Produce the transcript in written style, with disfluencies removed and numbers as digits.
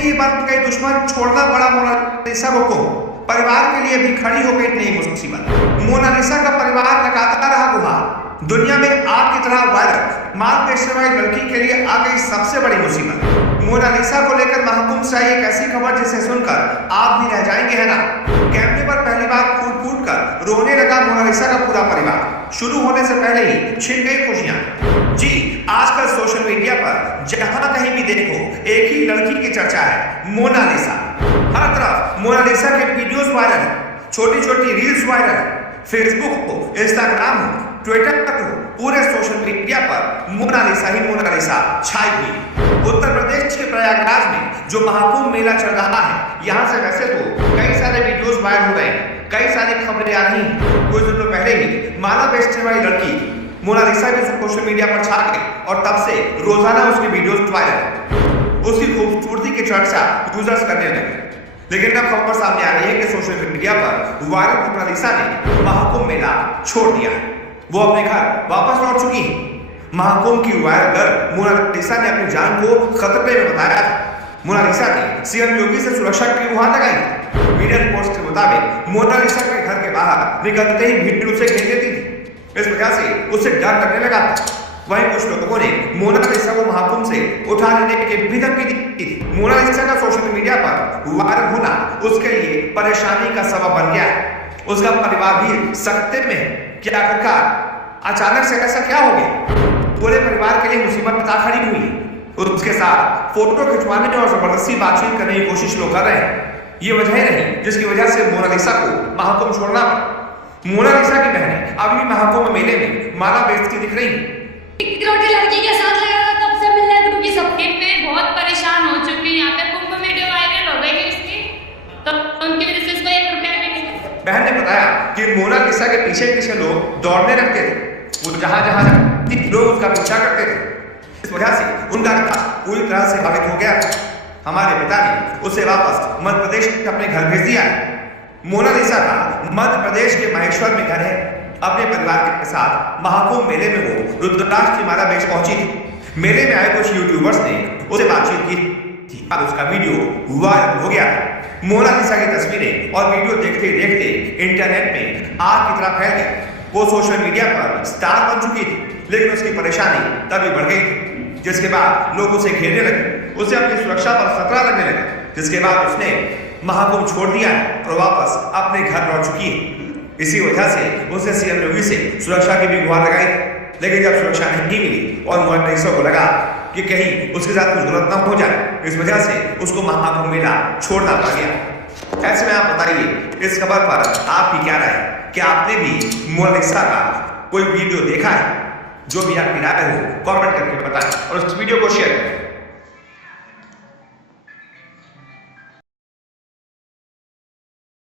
होते ही बन गए दुश्मन, छोड़ना पड़ा मोनालिसा को। परिवार के लिए भी खड़ी हो गई नई मुसीबत। मोनालिसा का परिवार लगाता रहा गुहार। दुनिया में आग की तरह वायरल माल बेचने वाली लड़की के लिए आ गई सबसे बड़ी मुसीबत। मोनालिसा को लेकर महकूम से आई एक ऐसी खबर जिसे सुनकर आप भी रह जाएंगे, है ना। कैमरे पर पहली बार फूट फूट कर रोने लगा मोनालिसा का पूरा परिवार। शुरू होने से पहले ही छिन गई खुशियां। जी, आजकल सोशल मीडिया पर जहां कहीं भी देखो एक ही लड़की की चर्चा है, मोनालिसा। हर तरफ मोनालिसा के वीडियोस वायरल, छोटी छोटी रील्स वायरल, फेसबुक हो, इंस्टाग्राम हो, ट्विटर तक हो, पूरे सोशल मीडिया पर मोनालिसा ही मोनालिसा छाई हुई। उत्तर प्रदेश के प्रयागराज में जो महाकुंभ मेला चल रहा है, यहाँ से वैसे तो कई सारे वीडियोस वायरल हो गए, कई सारी खबरें आ रही हैं। कुछ दिनों पहले ही माला बेचने वाली लड़की मोनालिसा भी सोशल मीडिया पर छा गई और तब से रोजाना उसकी वीडियोस वायरल, उसकी खूबसूरती की चर्चा यूजर्स करने लगे। लेकिन अब खबर सामने आ रही है कि सोशल मीडिया पर वायरल मोनालिसा ने महाकुंभ मेला छोड़ दिया है। वो अपने घर वापस लौट चुकी है। महाकुंभ की वायरल गर्ल मोनालिसा ने अपनी जान को खतरे में बताया था। मोनालिसा ने सीएम योगी से सुरक्षा की गुहार लगाई। मीडिया रिपोर्ट्स के मुताबिक मोनालिसा के घर के बाहर निकलते ही भीड़ उसे घेर लेती थी। इस वजह से उसे डर लगने लगा था। वहीं कुछ लोगों ने मोनालिसा को महाकुंभ से उठा लेने की भी धमकी दी थी। मोनालिसा का सोशल मीडिया पर वायरल होना उसके लिए परेशानी का सबब बन गया है। उसका परिवार भी सकते में है कि आखिरकार अचानक से ऐसा क्या हो गया। पूरे परिवार के लिए मुसीबत आ खड़ी हुई है। उसके साथ फोटो खिंचवाने और जबरदस्ती बातचीत करने की कोशिश लोग कर रहे हैं। ये वजह नहीं जिसकी वजह से मोनालिसा को महाकुंभ छोड़ना पड़ा। मोनालिसा की बहनें अभी महाकुंभ मेले में माला बेचती दिख रही है। लड़की के साथ लगा था तब से मिलने क्योंकि सबके पे बहुत परेशान हो चुके हैं। यहाँ पे कुंभ वीडियो वायरल हो गई इसकी, तो उनकी वजह से इसको 1 रुपया भी नहीं। बहन ने बताया कि मोनालिसा के पीछे पीछे लोग दौड़ने लगते थे। वो जहां जहां जाती लोग उसका पीछा करते थे। इस वजह से उनका रिश्ता पूरी तरह से बाधित हो गया। हमारे पिता ने उसे वापस मध्य प्रदेश अपने घर भेज दिया है। मोनालिसा का मध्य प्रदेश के महेश्वर में घर है। अपने परिवार के साथ महाकुंभ मेले में वो रुद्राक्ष की माला बेच पहुंची थी। मेले में आए कुछ यूट्यूबर्स ने उससे बातचीत की थी। अब उसका वीडियो वायरल हो गया। मोनालिसा की तस्वीरें और वीडियो देखते देखते इंटरनेट में आग की तरह फैल गई। वो सोशल मीडिया पर स्टार बन चुकी थी, लेकिन उसकी परेशानी तभी बढ़ गई, जिसके बाद लोग उसे घेरने लगे। उसे अपनी सुरक्षा पर खतरा लगने लगा, जिसके बाद उसने महाकुंभ छोड़ दिया है और वापस अपने घर लौट चुकी है। इसी वजह से उसने सीएम योगी से सुरक्षा की भी गुहार लगाई। लेकिन जब सुरक्षा नहीं मिली और मोनालिसा को लगा कि कहीं उसके साथ कुछ गलत ना हो जाए, इस वजह से उसको महाकुंभ मेला छोड़ना पड़ गया। ऐसे में आप बताइए इस खबर पर आपकी क्या राय है? क्या आपने भी मोनालिसा का कोई वीडियो देखा है? जो भी आपकी राय हो कमेंट करके बताएं और इस वीडियो को शेयर करें।